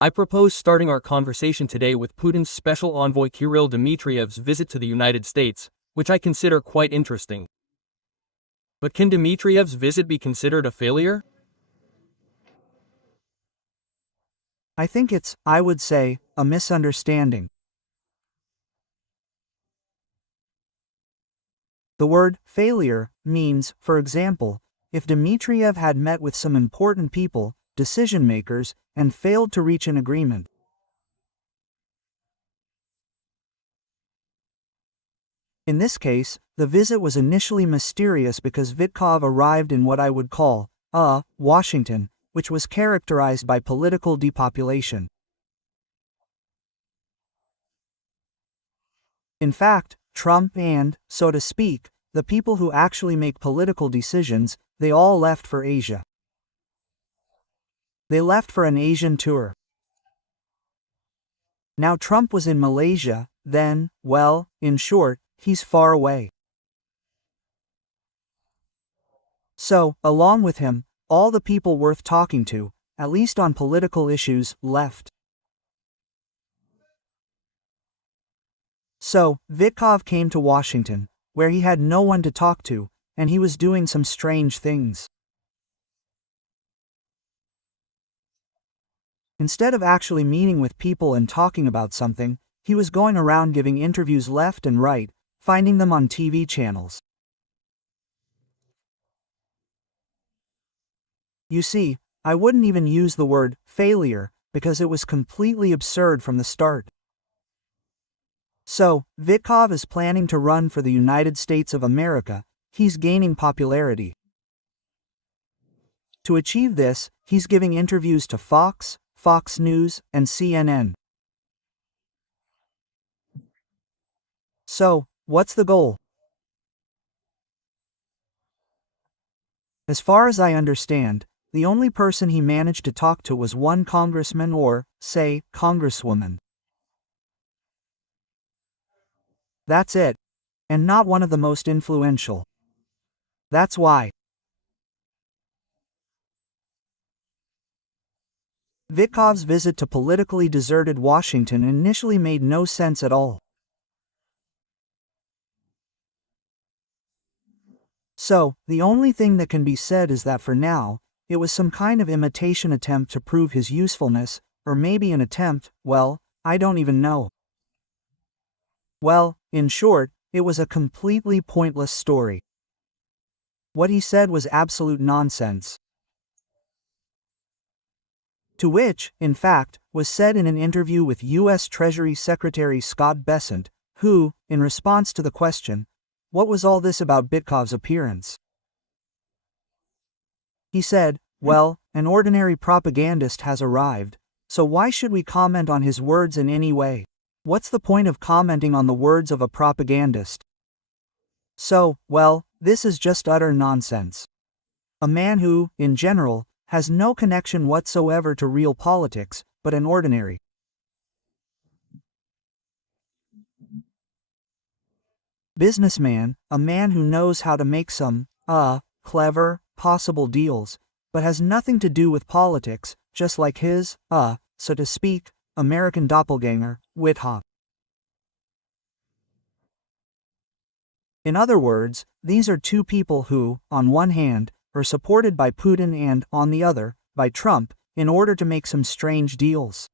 I propose starting our conversation today with Putin's special envoy Kirill Dmitriev's visit to the United States, which I consider quite interesting. But can Dmitriev's visit be considered a failure? I think it's, I would say, a misunderstanding. The word failure means, for example, if Dmitriev had met with some important people, decision makers, and failed to reach an agreement. In this case, the visit was initially mysterious because Vitkov arrived in what I would call, Washington, which was characterized by political depopulation. In fact, Trump and, so to speak, the people who actually make political decisions, they all left for Asia. They left for an Asian tour. Now Trump was in Malaysia, then, well, in short, he's far away. So, along with him, all the people worth talking to, at least on political issues, left. So, Vitkov came to Washington, where he had no one to talk to, and he was doing some strange things. Instead of actually meeting with people and talking about something, he was going around giving interviews left and right, finding them on TV channels. You see, I wouldn't even use the word failure because it was completely absurd from the start. So, Vitkov is planning to run for the United States of America. He's gaining popularity. To achieve this, he's giving interviews to Fox, Fox News, and CNN. So, what's the goal? As far as I understand, the only person he managed to talk to was one congressman or, say, congresswoman. That's it. And not one of the most influential. That's why. Vitkov's visit to politically deserted Washington initially made no sense at all. So, the only thing that can be said is that for now, it was some kind of imitation attempt to prove his usefulness, or maybe an attempt, well, I don't even know. Well, in short, it was a completely pointless story. What he said was absolute nonsense. To which, in fact, was said in an interview with U.S. Treasury Secretary Scott Bessent, who, in response to the question, "What was all this about Vitkov's appearance?" he said, "Well, an ordinary propagandist has arrived, so why should we comment on his words in any way? What's the point of commenting on the words of a propagandist? So, well, this is just utter nonsense. A man who, in general, has no connection whatsoever to real politics, but an ordinary businessman, a man who knows how to make some, clever, possible deals, but has nothing to do with politics, just like his, so to speak, American doppelganger, Witkov. In other words, these are two people who, on one hand, are supported by Putin and, on the other, by Trump, in order to make some strange deals.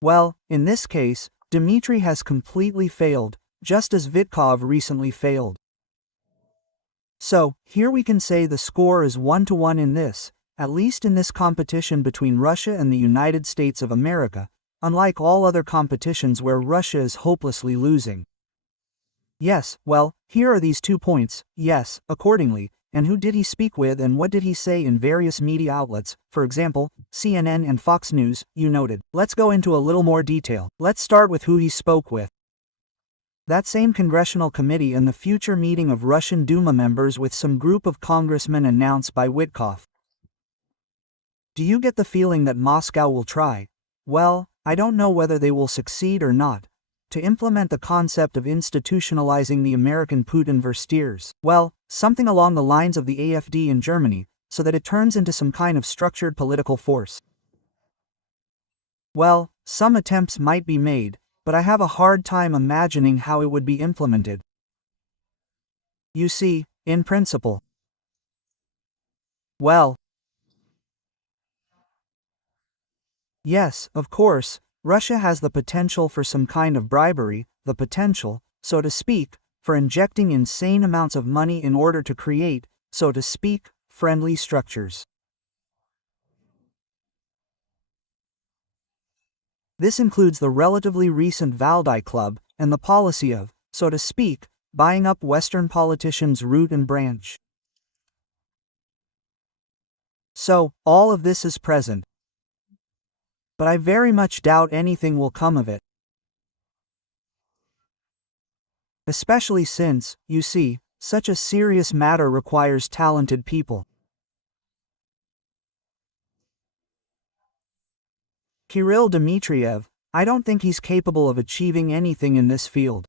Well, in this case, Dmitry has completely failed, just as Vitkov recently failed. So, here we can say the score is 1-1 in this, at least in this competition between Russia and the United States of America, unlike all other competitions where Russia is hopelessly losing. Yes, well, here are these 2 points, yes, accordingly, and who did he speak with and what did he say in various media outlets, for example, CNN and Fox News, you noted. Let's go into a little more detail. Let's start with who he spoke with. That same congressional committee and the future meeting of Russian Duma members with some group of congressmen announced by Vitkov. Do you get the feeling that Moscow will try, well, I don't know whether they will succeed or not, to implement the concept of institutionalizing the American Putin-Versteers, well, something along the lines of the AfD in Germany, so that it turns into some kind of structured political force? Well, some attempts might be made, but I have a hard time imagining how it would be implemented. You see, in principle. Well, yes, of course, Russia has the potential for some kind of bribery, the potential, so to speak, for injecting insane amounts of money in order to create, so to speak, friendly structures. This includes the relatively recent Valdai Club and the policy of, so to speak, buying up Western politicians' root and branch. So, all of this is present. But I very much doubt anything will come of it. Especially since, you see, such a serious matter requires talented people. Kirill Dmitriev, I don't think he's capable of achieving anything in this field.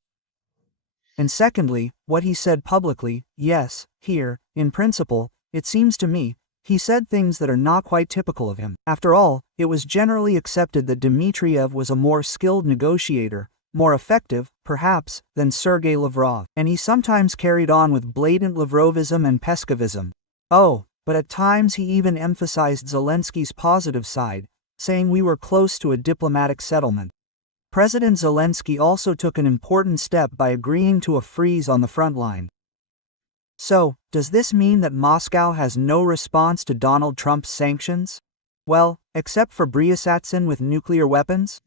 And secondly, what he said publicly, yes, here, in principle, it seems to me, he said things that are not quite typical of him. After all, it was generally accepted that Dmitriev was a more skilled negotiator, more effective, perhaps, than Sergei Lavrov, and he sometimes carried on with blatant Lavrovism and Peskovism. Oh, but at times he even emphasized Zelensky's positive side, saying we were close to a diplomatic settlement. President Zelensky also took an important step by agreeing to a freeze on the front line. So, does this mean that Moscow has no response to Donald Trump's sanctions? Well, except for Bryatsatsin with nuclear weapons?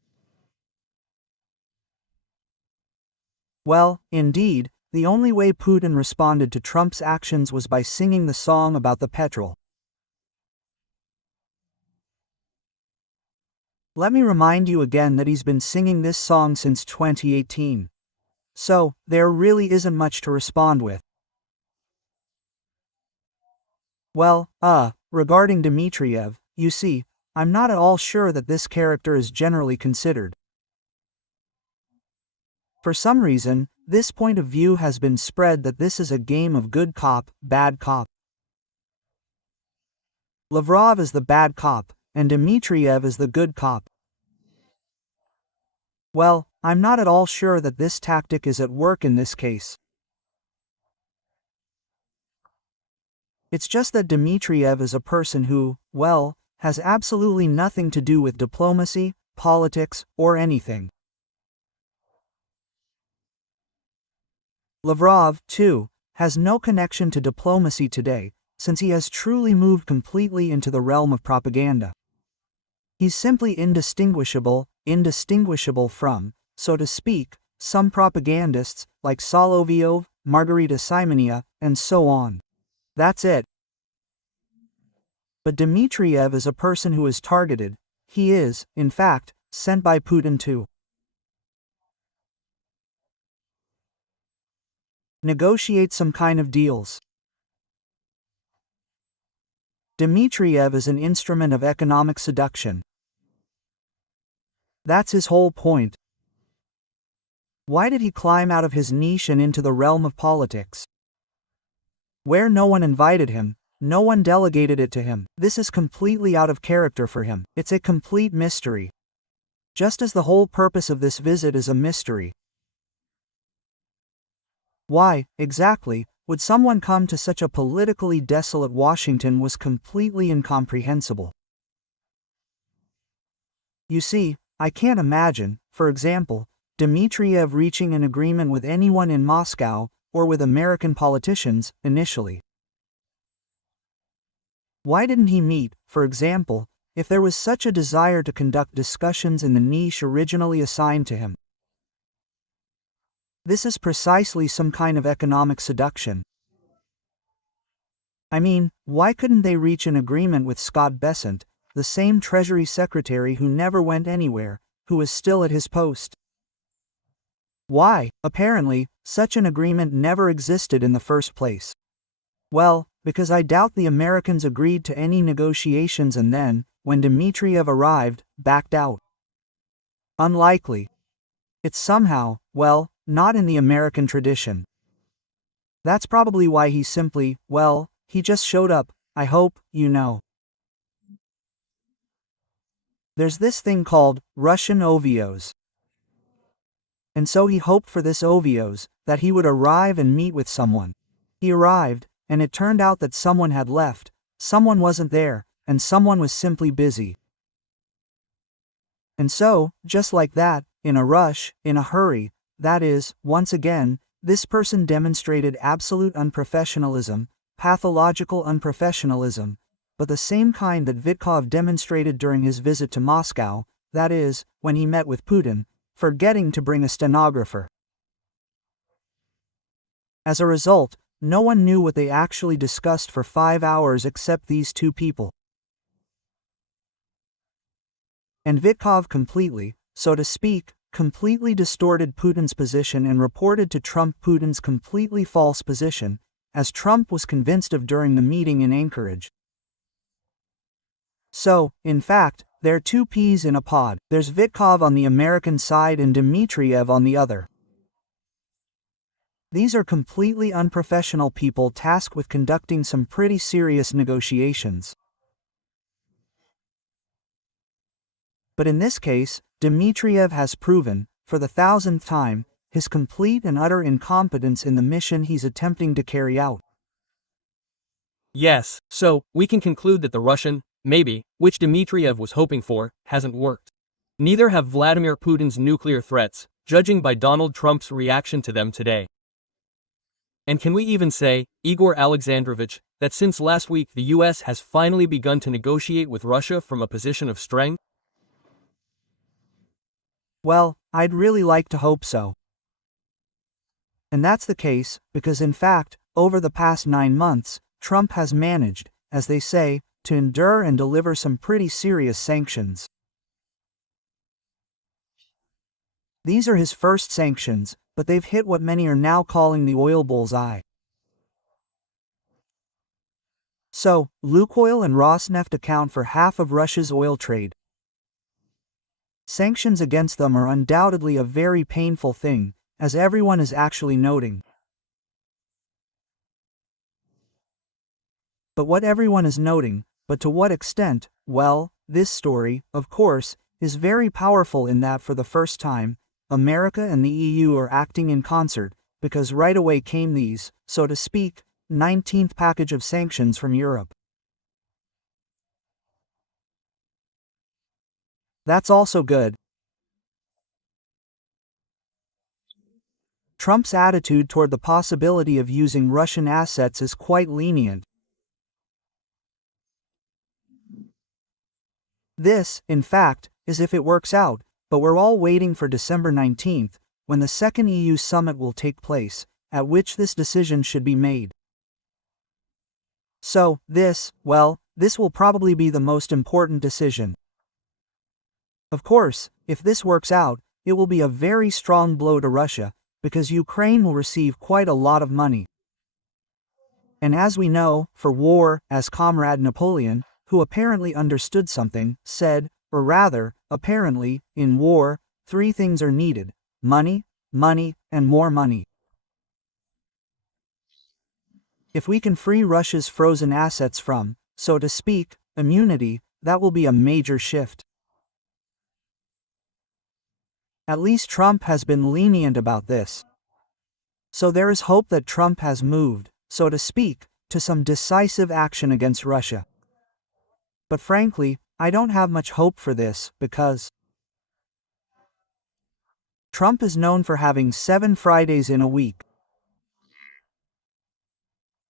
Well, indeed, the only way Putin responded to Trump's actions was by singing the song about the petrol. Let me remind you again that he's been singing this song since 2018. So, there really isn't much to respond with. Well, regarding Dmitriev, you see, I'm not at all sure that this character is generally considered. For some reason, this point of view has been spread that this is a game of good cop, bad cop. Lavrov is the bad cop, and Dmitriev is the good cop. Well, I'm not at all sure that this tactic is at work in this case. It's just that Dmitriev is a person who, well, has absolutely nothing to do with diplomacy, politics, or anything. Lavrov, too, has no connection to diplomacy today, since he has truly moved completely into the realm of propaganda. He's simply indistinguishable from, so to speak, some propagandists, like Solovyov, Margarita Simonia, and so on. That's it. But Dmitriev is a person who is targeted. He is, in fact, sent by Putin to negotiate some kind of deals. Dmitriev is an instrument of economic seduction. That's his whole point. Why did he climb out of his niche and into the realm of politics? Where no one invited him, no one delegated it to him. This is completely out of character for him. It's a complete mystery. Just as the whole purpose of this visit is a mystery. Why, exactly, would someone come to such a politically desolate Washington was completely incomprehensible. You see, I can't imagine, for example, Dmitriev reaching an agreement with anyone in Moscow, or with American politicians, initially. Why didn't he meet, for example, if there was such a desire to conduct discussions in the niche originally assigned to him? This is precisely some kind of economic seduction. I mean, why couldn't they reach an agreement with Scott Bessent, the same Treasury Secretary who never went anywhere, who is still at his post? Why, apparently, such an agreement never existed in the first place. Well, because I doubt the Americans agreed to any negotiations and then, when Dmitriev arrived, backed out. Unlikely. It's somehow, well, not in the American tradition. That's probably why he simply, well, he just showed up, I hope, you know. There's this thing called Russian OVOs. And so he hoped for this OVOs, that he would arrive and meet with someone. He arrived, and it turned out that someone had left, someone wasn't there, and someone was simply busy. And so, just like that, in a rush, in a hurry, that is, once again, this person demonstrated absolute unprofessionalism, pathological unprofessionalism, but the same kind that Vitkov demonstrated during his visit to Moscow, that is, when he met with Putin, forgetting to bring a stenographer. As a result, no one knew what they actually discussed for 5 hours except these two people. And Vitkov completely, so to speak, completely distorted Putin's position and reported to Trump Putin's completely false position, as Trump was convinced of during the meeting in Anchorage. So, in fact, there are two peas in a pod. There's Vitkov on the American side and Dmitriev on the other. These are completely unprofessional people tasked with conducting some pretty serious negotiations. But in this case, Dmitriev has proven, for the 1000th time, his complete and utter incompetence in the mission he's attempting to carry out. Yes, so, we can conclude that the Russian, maybe, which Dmitriev was hoping for, hasn't worked. Neither have Vladimir Putin's nuclear threats, judging by Donald Trump's reaction to them today. And can we even say, Igor Alexandrovich, that since last week the US has finally begun to negotiate with Russia from a position of strength? Well, I'd really like to hope so. And that's the case, because in fact, over the past 9 months, Trump has managed, as they say, to endure and deliver some pretty serious sanctions. These are his first sanctions, but they've hit what many are now calling the oil bullseye. So, Lukoil and Rosneft account for half of Russia's oil trade. Sanctions against them are undoubtedly a very painful thing, as everyone is actually noting. But what everyone is noting, but to what extent, well, this story, of course, is very powerful in that for the first time, America and the EU are acting in concert, because right away came these, so to speak, 19th package of sanctions from Europe. That's also good. Trump's attitude toward the possibility of using Russian assets is quite lenient. This, in fact, is if it works out, but we're all waiting for December 19th, when the second EU summit will take place, at which this decision should be made. So, this will probably be the most important decision. Of course, if this works out, it will be a very strong blow to Russia, because Ukraine will receive quite a lot of money. And as we know, for war, as Comrade Napoleon, who apparently understood something, said, or rather, apparently, in war, 3 things are needed: money, money, and more money. If we can free Russia's frozen assets from, so to speak, immunity, that will be a major shift. At least Trump has been lenient about this. So there is hope that Trump has moved, so to speak, to some decisive action against Russia. But frankly, I don't have much hope for this, because Trump is known for having 7 Fridays in a week.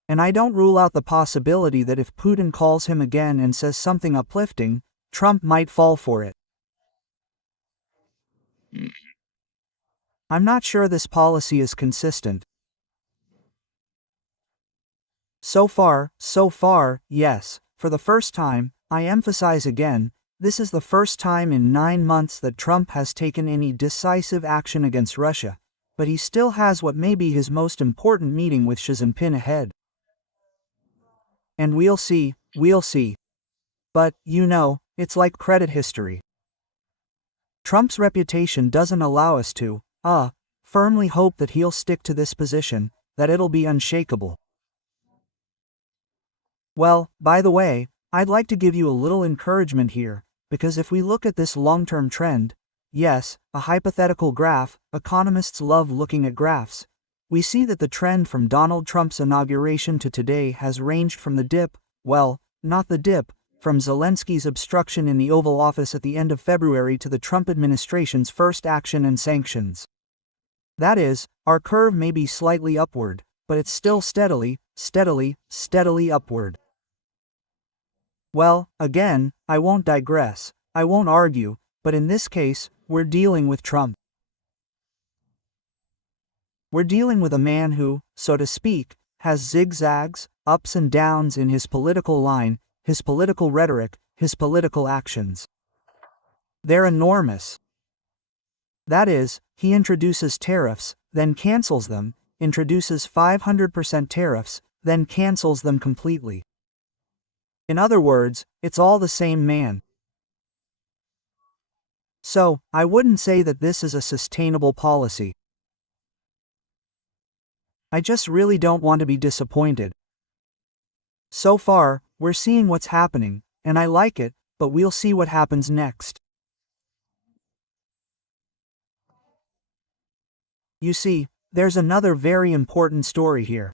And I don't rule out the possibility that if Putin calls him again and says something uplifting, Trump might fall for it. I'm not sure this policy is consistent. So far, yes, for the first time, I emphasize again, this is the first time in 9 months that Trump has taken any decisive action against Russia, but he still has what may be his most important meeting with Xi Jinping ahead. And we'll see. But, it's like credit history. Trump's reputation doesn't allow us to, firmly hope that he'll stick to this position, that it'll be unshakable. Well, by the way, I'd like to give you a little encouragement here, because if we look at this long-term trend, yes, a hypothetical graph, economists love looking at graphs, we see that the trend from Donald Trump's inauguration to today has ranged from the dip, well, not the dip, from Zelensky's obstruction in the Oval Office at the end of February to the Trump administration's first action and sanctions. That is, our curve may be slightly upward, but it's still steadily upward. Well, again, I won't digress, I won't argue, but in this case, we're dealing with Trump. We're dealing with a man who, so to speak, has zigzags, ups and downs in his political line, his political rhetoric, his political actions. They're enormous. That is, he introduces tariffs, then cancels them, introduces 500% tariffs, then cancels them completely. In other words, it's all the same man. So, I wouldn't say that this is a sustainable policy. I just really don't want to be disappointed. So far, we're seeing what's happening, and I like it, but we'll see what happens next. You see, there's another very important story here.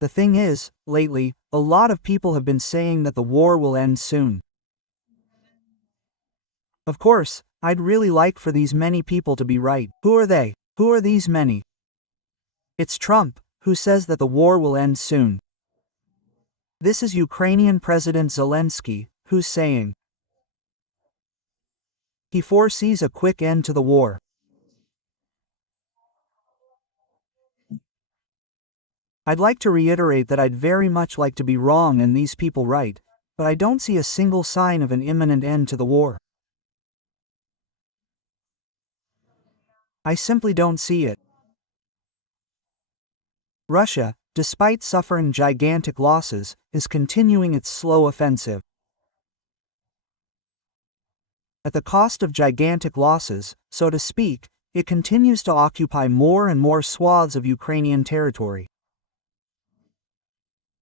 The thing is, lately, a lot of people have been saying that the war will end soon. Of course, I'd really like for these many people to be right. Who are they? Who are these many? It's Trump, who says that the war will end soon. This is Ukrainian President Zelensky, who's saying he foresees a quick end to the war. I'd like to reiterate that I'd very much like to be wrong and these people right, but I don't see a single sign of an imminent end to the war. I simply don't see it. Russia, despite suffering gigantic losses, is continuing its slow offensive. At the cost of gigantic losses, so to speak, it continues to occupy more and more swaths of Ukrainian territory.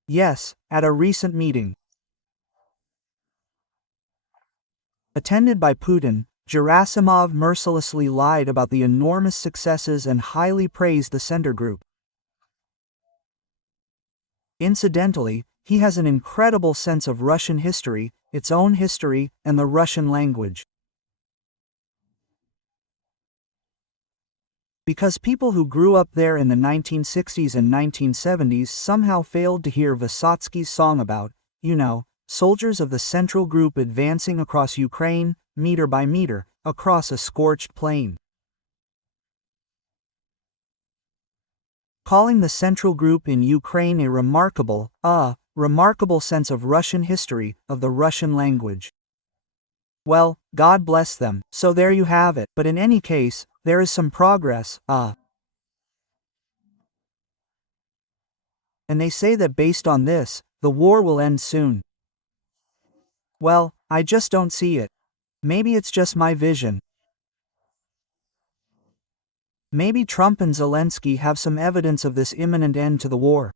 Yes, at a recent meeting attended by Putin, Gerasimov mercilessly lied about the enormous successes and highly praised the center group. Incidentally, he has an incredible sense of Russian history, its own history, and the Russian language. Because people who grew up there in the 1960s and 1970s somehow failed to hear Vysotsky's song about, soldiers of the Central Group advancing across Ukraine, meter by meter, across a scorched plain. Calling the Central Group in Ukraine a remarkable sense of Russian history, of the Russian language. Well, God bless them, so there you have it, but in any case, there is some progress, And they say that based on this, the war will end soon. Well, I just don't see it. Maybe it's just my vision. Maybe Trump and Zelensky have some evidence of this imminent end to the war.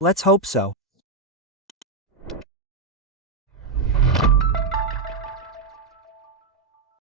Let's hope so.